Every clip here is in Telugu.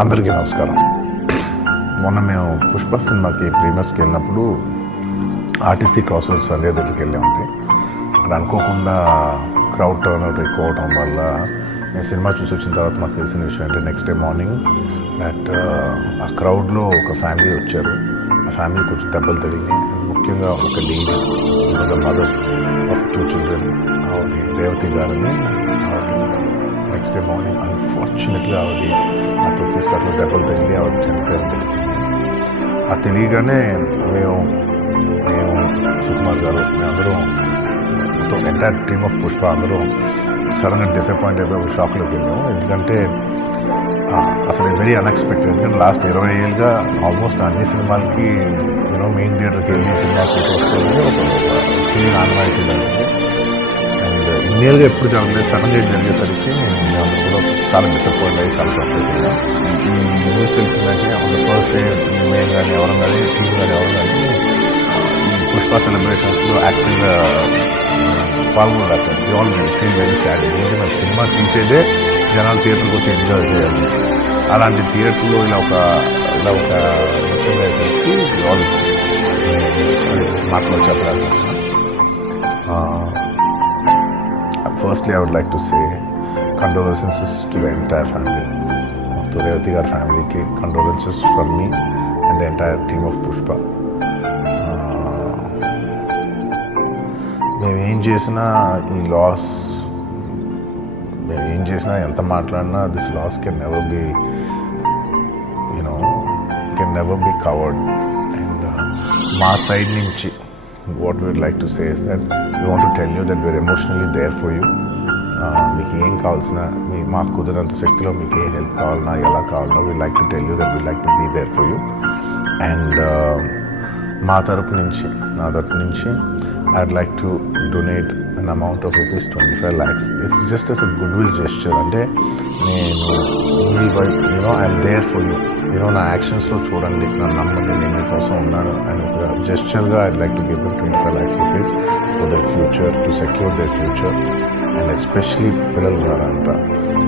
అందరికీ నమస్కారం. మొన్న మేము పుష్ప సినిమాకి ప్రీమియర్స్కి వెళ్ళినప్పుడు ఆర్టీసీ క్రాస్ రోడ్స్ సంధ్య దగ్గరికి వెళ్ళామండి. అక్కడ అనుకోకుండా క్రౌడ్ టర్న్ అవుట్ ఎక్కువ అవడం వల్ల నేను సినిమా చూసి వచ్చిన తర్వాత మాకు తెలిసిన విషయం అంటే నెక్స్ట్ డే మార్నింగ్ దట్ ఆ క్రౌడ్లో ఒక ఫ్యామిలీ వచ్చారు. ఆ ఫ్యామిలీ కొంచెం దెబ్బలు తగిలి, ముఖ్యంగా ఒక lady, the mother of 2 children, ఆవిడ రేవతి గారిని నెక్స్ట్ డే మార్నింగ్ అన్ఫార్చునేట్గా ఆవిడ నాతో కేసులో అట్లా దెబ్బలు తగిలి ఆవిడ చనిపోయారని తెలిసింది. అది తెలియగానే మేము సుకుమార్ గారు మేమందరం మొత్తం ఎంటైర్ టీమ్ ఆఫ్ పుష్ప అందరూ సడన్గా డిసప్పాయింట్ అయిపోయి ఒక షాక్లోకి వెళ్ళాము. ఎందుకంటే అసలు వెరీ అన్ఎక్స్పెక్టెడ్. ఎందుకంటే లాస్ట్ 20 ఏళ్ళుగా ఆల్మోస్ట్ అన్ని సినిమాలకి మెయిన్ థియేటర్కి వెళ్ళి సినిమా చూసి ఒక తెలియని ఆనవాయితీ జరిగింది. అండ్ ఇన్నేళ్ళుగా ఎప్పుడు జరగలేదు. సడన్గా జరిగేసరికి మేము కూడా చాలా డిసప్పాయింట్ అయ్యి చాలా షాక్ అయిపోయాం. ఈ న్యూస్ తెలిసిందంటే ఆన్ ద ఫస్ట్ డే మేము కానీ ఎవరం కానీ టీం కానీ ఎవరు కానీ ఈ పుష్ప సెలబ్రేషన్స్లో యాక్టివ్గా పాల్గొనలేక we all feel very sad. ఎందుకంటే మేము సినిమా తీసేదే జనాలు థియేటర్కి వచ్చి ఎంజాయ్ చేయాలి. అలాంటి థియేటర్లో ఇలా ఒక ఇన్సిడెంట్ అయ్యేసరికి వి ఆల్ మాటలు చెప్పలేకపోతున్నాం. Firstly, I would like to say condolences to the entire family. To Revati Gar family ki condolences from me and the entire team of Pushpa. మేము ఏం చేసినా ఈ లాస్, మేము ఏం చేసినా ఎంత మాట్లాడినా this loss can never be covered. And మా సైడ్ నుంచి what we would like to say is that we want to tell you that we're emotionally there for you. మీకు ఏం కావాల్సిన మాకు కుదిరినంత శక్తిలో మీకు ఏ హెల్ప్ కావాలన్నా ఎలా కావాలన్నా we like to tell you that we like to be there for you. And నా తరపు నుంచి I'd like to donate an amount of rupees 25 lakhs. It's just as a goodwill gesture. అంటే నేను మీ వైపు ఐఎమ్ దేర్ ఫర్ యూ. నా యాక్షన్స్లో చూడండి, నన్ను నమ్మండి, నేను మీకోసం ఉన్నాను అండ్ ఒక జెస్చర్గా I'd like to give them 25 lakhs rupees for their future, to secure their future, and especially పిల్లలు ఉన్నారంట.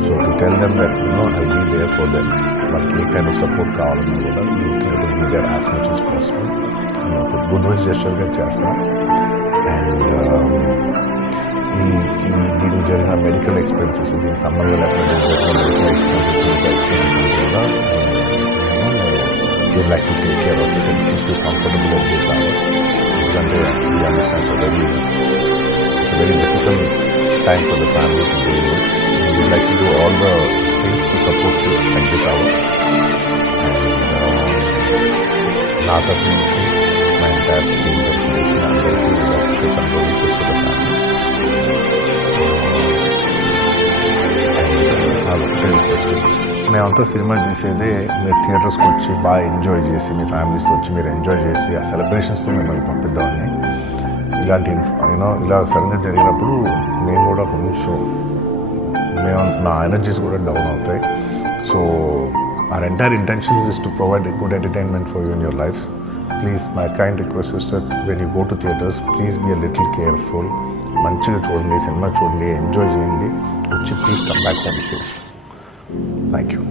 So to tell them that I'll be there for them. వాళ్ళకి ఏ కైండ్ ఆఫ్ సపోర్ట్ కావాలన్నా కూడా you try to be there as much as possible. నేను ఒక గుడ్ విల్ జెస్చర్గా చేస్తాను. అండ్ దీనికి జరిగిన మెడికల్ ఎక్స్పెన్సెస్, దీనికి సంబంధం లేకుండా మెడికల్ ఎక్స్పెన్సెస్ కూడా we'd like to take care of it and keep you comfortable at this hour. ఎందుకంటే we understand it's a very difficult time for the family to deal with. And we'd like to do all the things to support you at this hour. And నా తరఫు నుంచి మా ఎంటైర్ టీమ్ తరఫు నుంచి అందరికీ we'd like to say condolences to the family. ఒకటే రిక్వెస్ట్, మేమంతా సినిమా తీసేదే మీరు థియేటర్స్కి వచ్చి బాగా ఎంజాయ్ చేసి, మీ ఫ్యామిలీస్తో వచ్చి మీరు ఎంజాయ్ చేసి ఆ సెలబ్రేషన్స్తో మిమ్మల్ని పంపిద్దామని. ఇలాంటి ఇలా సడన్గా జరిగినప్పుడు మేము కూడా కొంచెం నా ఎనర్జీస్ కూడా డౌన్ అవుతాయి. So our entire intentions is to provide a good entertainment for you in your lives. Please, my kind request is that when you go to theatres, please be a little careful. మంచిగా చూడండి, సినిమా చూడండి, ఎంజాయ్ చేయండి, వచ్చి please come back home safe. Thank you.